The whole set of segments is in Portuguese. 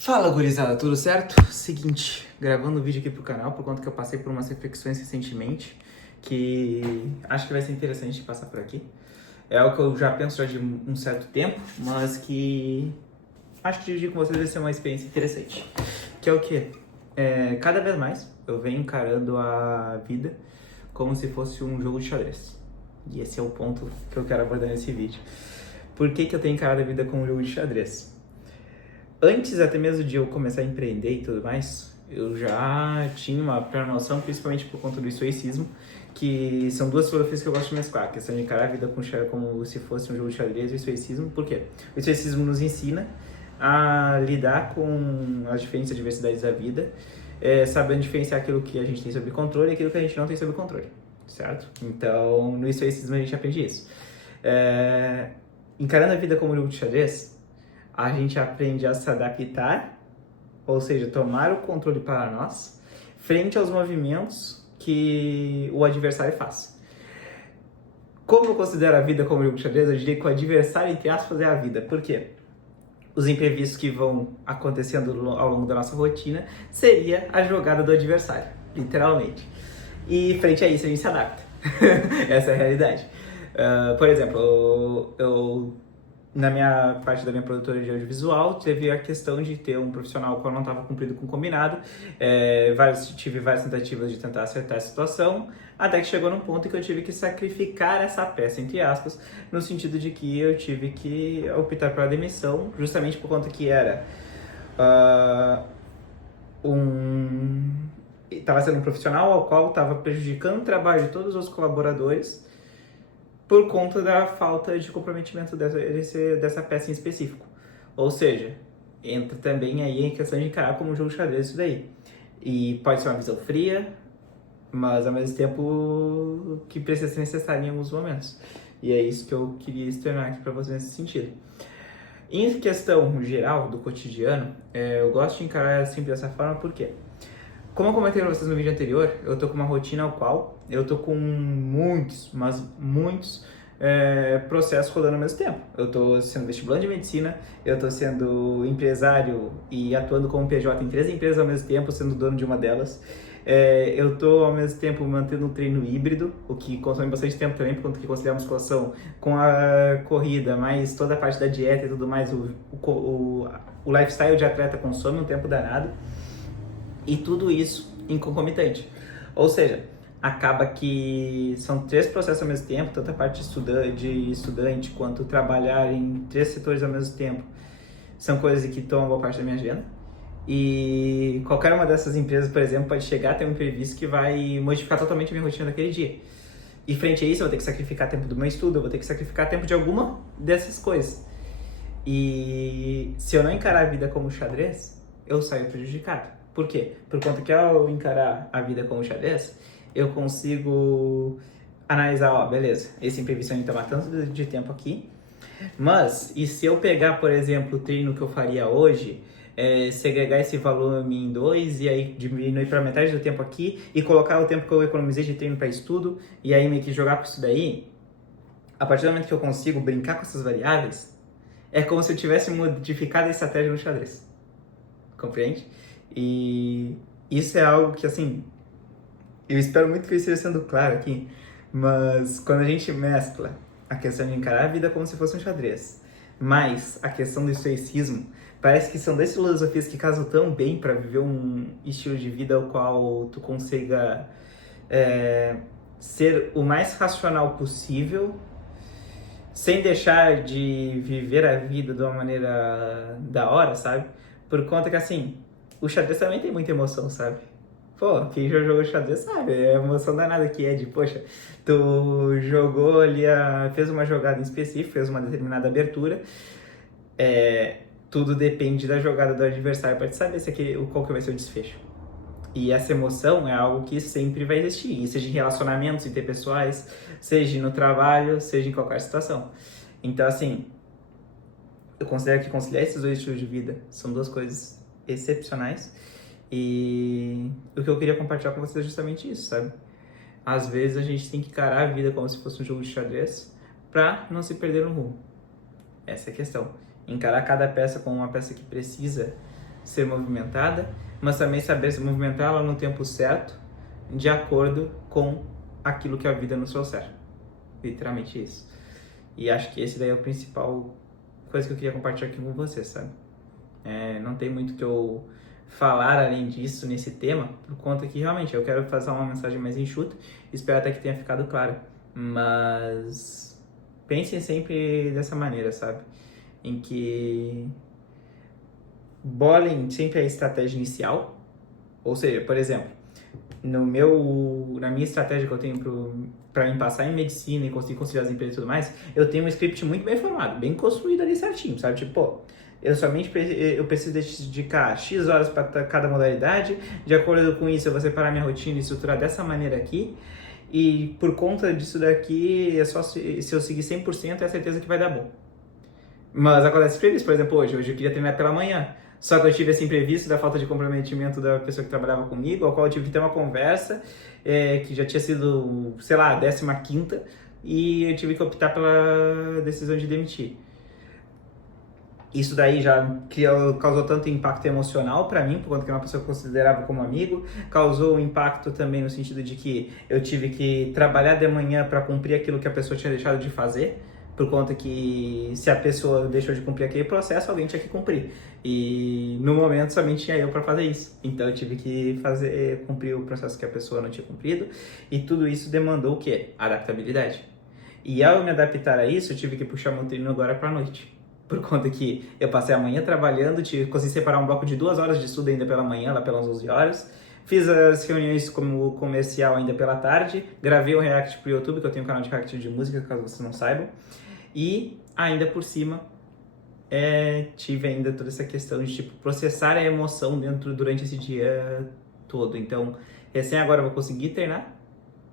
Fala, gurizada, tudo certo? Seguinte, gravando um vídeo aqui pro canal, por conta que eu passei por umas reflexões recentemente, que acho que vai ser interessante de passar por aqui. É algo que eu já penso já de um certo tempo, mas que acho que dividir com vocês vai ser uma experiência interessante. Que é o quê? Cada vez mais eu venho encarando a vida como se fosse um jogo de xadrez. E esse é o ponto que eu quero abordar nesse vídeo. Por que eu tenho encarado a vida como um jogo de xadrez? Antes até mesmo de eu começar a empreender e tudo mais, eu já tinha uma plena noção, principalmente por conta do estoicismo, que são duas filosofias que eu gosto de mesclar, a questão de encarar a vida como se fosse um jogo de xadrez e o estoicismo. Por quê? O estoicismo nos ensina a lidar com as diferentes adversidades da vida, sabendo diferenciar aquilo que a gente tem sob controle e aquilo que a gente não tem sob controle, certo? Então, no estoicismo a gente aprende isso. Encarando a vida como um jogo de xadrez, a gente aprende a se adaptar, ou seja, tomar o controle para nós, frente aos movimentos que o adversário faz. Como eu considero a vida como jogo de xadrez, eu diria que o adversário, entre aspas, é a vida. Por quê? Os imprevistos que vão acontecendo ao longo da nossa rotina seria a jogada do adversário, literalmente. E frente a isso a gente se adapta. Essa é a realidade. Por exemplo, eu na minha parte da minha produtora de audiovisual, teve a questão de ter um profissional que não estava cumprindo com o combinado. Tive várias tentativas de tentar acertar a situação, até que chegou num ponto em que eu tive que sacrificar essa peça, entre aspas, no sentido de que eu tive que optar pela demissão, justamente por conta que era estava sendo um profissional ao qual estava prejudicando o trabalho de todos os colaboradores, por conta da falta de comprometimento dessa peça em específico. Ou seja, entra também aí em questão de encarar como um jogo de xadrez isso daí. E pode ser uma visão fria, mas ao mesmo tempo que precisa ser necessário em alguns momentos. E é isso que eu queria externar aqui para vocês nesse sentido. Em questão geral do cotidiano, eu gosto de encarar sempre dessa forma, por quê? Como eu comentei para vocês no vídeo anterior, eu tô com uma rotina ao qual eu tô com muitos processos rolando ao mesmo tempo. Eu tô sendo vestibulando de medicina, eu tô sendo empresário e atuando como PJ em 3 empresas ao mesmo tempo, sendo dono de uma delas. Eu tô ao mesmo tempo mantendo um treino híbrido, o que consome bastante tempo também, por conta que conciliar a musculação com a corrida, mas toda a parte da dieta e tudo mais, o lifestyle de atleta consome um tempo danado. E tudo isso em concomitante. Ou seja, acaba que são 3 processos ao mesmo tempo, tanto a parte de estudante quanto trabalhar em 3 setores ao mesmo tempo. São coisas que tomam boa parte da minha agenda. E qualquer uma dessas empresas, por exemplo, pode chegar a ter um imprevisto que vai modificar totalmente a minha rotina daquele dia. E frente a isso, eu vou ter que sacrificar tempo do meu estudo, eu vou ter que sacrificar tempo de alguma dessas coisas. E se eu não encarar a vida como xadrez, eu saio prejudicado. Por quê? Por conta que ao encarar a vida como xadrez, eu consigo analisar, beleza, esse imprevisto ainda tá matando de tempo aqui, mas e se eu pegar, por exemplo, o treino que eu faria hoje, segregar esse volume em 2 e aí diminuir para metade do tempo aqui e colocar o tempo que eu economizei de treino para estudo e aí meio que jogar para isso daí, a partir do momento que eu consigo brincar com essas variáveis, é como se eu tivesse modificado a estratégia no xadrez. Compreende? E isso é algo que, assim, eu espero muito que eu esteja sendo claro aqui, mas quando a gente mescla a questão de encarar a vida como se fosse um xadrez, mais a questão do estoicismo, parece que são 2 filosofias que casam tão bem para viver um estilo de vida ao qual tu consiga ser o mais racional possível, sem deixar de viver a vida de uma maneira da hora, sabe? Por conta que, assim, o xadrez também tem muita emoção, sabe? Pô, quem já jogou xadrez sabe, é a emoção danada que é de, poxa, tu jogou ali, fez uma jogada em específico, fez uma determinada abertura, tudo depende da jogada do adversário para te saber qual que vai ser o desfecho. E essa emoção é algo que sempre vai existir, seja em relacionamentos interpessoais, seja no trabalho, seja em qualquer situação. Então, assim, eu considero que conciliar esses 2 estilos de vida são 2 coisas excepcionais. E o que eu queria compartilhar com vocês é justamente isso, sabe? Às vezes a gente tem que encarar a vida como se fosse um jogo de xadrez pra não se perder no rumo. Essa é a questão. Encarar cada peça como uma peça que precisa ser movimentada, mas também saber se movimentar ela no tempo certo, de acordo com aquilo que a vida nos trouxer. Literalmente isso. E acho que esse daí é o principal coisa que eu queria compartilhar aqui com você, sabe? Não tem muito que eu falar além disso nesse tema, por conta que realmente eu quero fazer uma mensagem mais enxuta, espero até que tenha ficado claro. Mas pensem sempre dessa maneira, sabe? Em que bolem sempre a estratégia inicial, ou seja, por exemplo, na minha estratégia que eu tenho para me passar em medicina e conseguir conciliar as empresas e tudo mais, eu tenho um script muito bem formado, bem construído ali certinho, sabe? Tipo, pô, eu preciso dedicar X horas para cada modalidade, de acordo com isso eu vou separar minha rotina e estruturar dessa maneira aqui, e por conta disso daqui, é só se eu seguir 100%, é certeza que vai dar bom. Mas acontece imprevisto, por exemplo, hoje eu queria treinar pela manhã, só que eu tive esse imprevisto da falta de comprometimento da pessoa que trabalhava comigo, ao qual eu tive que ter uma conversa, que já tinha sido, sei lá, a 15ª, e eu tive que optar pela decisão de demitir. Isso daí já causou tanto impacto emocional para mim, por conta que é uma pessoa que eu considerava como amigo, causou um impacto também no sentido de que eu tive que trabalhar de manhã para cumprir aquilo que a pessoa tinha deixado de fazer, por conta que se a pessoa deixou de cumprir aquele processo, alguém tinha que cumprir. E no momento somente tinha eu para fazer isso. Então eu tive que cumprir o processo que a pessoa não tinha cumprido, e tudo isso demandou o quê? Adaptabilidade. E ao me adaptar a isso, eu tive que puxar meu treino agora para a noite. Por conta que eu passei a manhã trabalhando, consegui separar um bloco de 2 horas de estudo ainda pela manhã, lá pelas 11 horas. Fiz as reuniões como comercial ainda pela tarde. Gravei o react pro YouTube, que eu tenho um canal de react de música, caso vocês não saibam. E ainda por cima, tive ainda toda essa questão de tipo, processar a emoção durante esse dia todo. Então, recém agora eu vou conseguir treinar,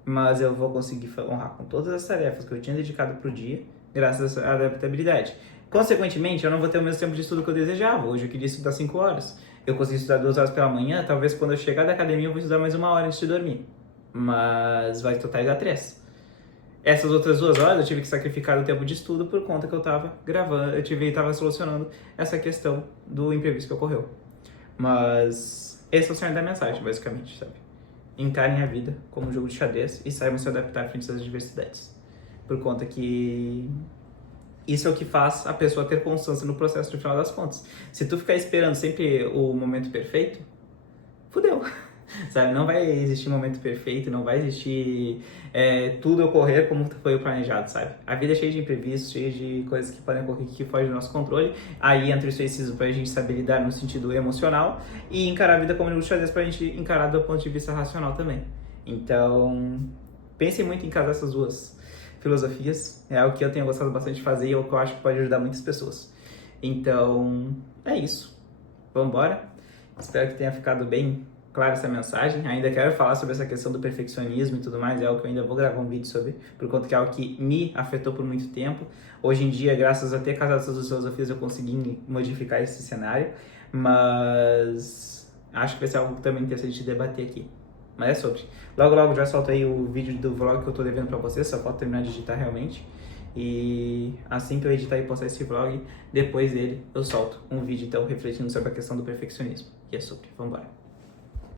mas eu vou conseguir honrar com todas as tarefas que eu tinha dedicado pro dia, graças à adaptabilidade. Consequentemente, eu não vou ter o mesmo tempo de estudo que eu desejava. Hoje eu queria estudar 5 horas. Eu consegui estudar 2 horas pela manhã, talvez quando eu chegar da academia eu vou estudar mais 1 hora antes de dormir. Mas vai totalizar 3. Essas outras 2 horas eu tive que sacrificar o tempo de estudo por conta que eu estava gravando, estava solucionando essa questão do imprevisto que ocorreu. Mas esse é o sonho da mensagem, basicamente, sabe? Encarem a vida como um jogo de xadrez e saibam se adaptar frente às adversidades. Por conta que isso é o que faz a pessoa ter constância no processo no final das contas. Se tu ficar esperando sempre o momento perfeito, fudeu, sabe? Não vai existir momento perfeito, não vai existir tudo ocorrer como foi o planejado, sabe? A vida é cheia de imprevistos, cheia de coisas que podem ocorrer que fogem do nosso controle. Aí entra o estoicismo pra gente saber lidar no sentido emocional e encarar a vida como um xadrez pra gente encarar do ponto de vista racional também. Então, pensem muito em casar essas duas filosofias, é algo que eu tenho gostado bastante de fazer e é o que eu acho que pode ajudar muitas pessoas. Então, é isso. Vamos embora. Espero que tenha ficado bem clara essa mensagem. Ainda quero falar sobre essa questão do perfeccionismo e tudo mais, é algo que eu ainda vou gravar um vídeo sobre, por conta que é algo que me afetou por muito tempo. Hoje em dia, graças a ter casado essas duas filosofias, eu consegui modificar esse cenário, mas acho que vai ser algo também interessante de debater aqui. Mas é sobre. Logo já solto aí o vídeo do vlog que eu tô devendo pra vocês, só falta terminar de editar realmente. E assim que eu editar e postar esse vlog, depois dele eu solto um vídeo então refletindo sobre a questão do perfeccionismo. E é sobre. Vambora.